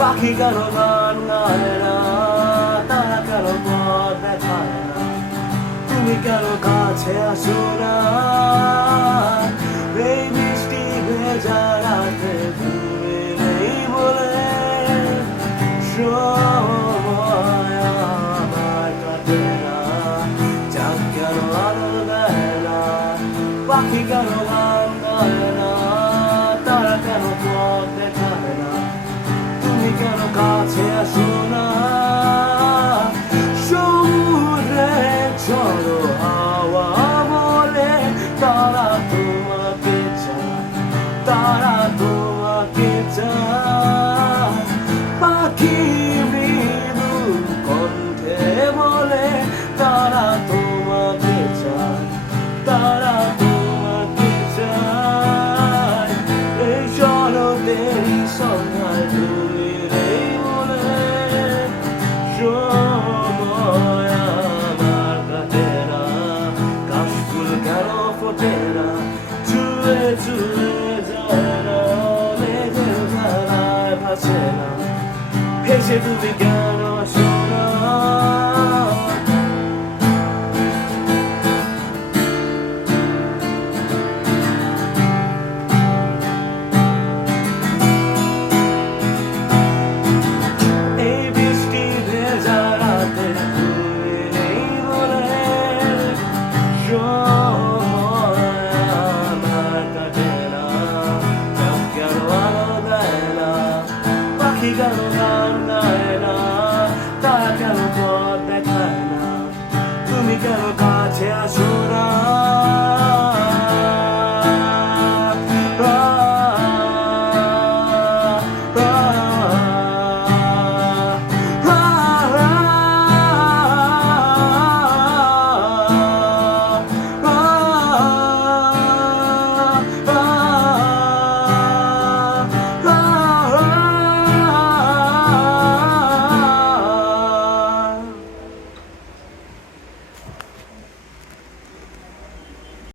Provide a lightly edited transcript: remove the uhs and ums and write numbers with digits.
পাখি কেন গান গায় না, তারা কেন পথ দেখায় না, তুমি কেন কাছে আসো না? এই বৃষ্টি ভেজা রাতে তুমি নেই বলে সময় আমার কাটে না। চাঁদ কেন আলো দেয় না, পাখি কেন গান গায় না, তারা কেন পথ দেখায় না, তুমি কেন কাছে আসো না? সমুদ্রের ঝড়ো হাওয়া বলে তারা তোমাকে চায়, তারা তোমাকে চায়। পাখি মৃদু কণ্ঠে বলে তারা তোমাকে চায়, তারা তোমাকে চায়। এই শরতেরই সন্ধ্যায় তুমি নেই বলে সময় আমার কাটে না। কাশফুল কেন ফোটে না, চুয়ে চুয়ে যায় না, মেঘের ধারায় ভাসে না, ভেসে তুমি কেন আসো না? পাখি কেন গান গায় না, তারা কেন পথ দেখায় না, তুমি কেন কাছে আসো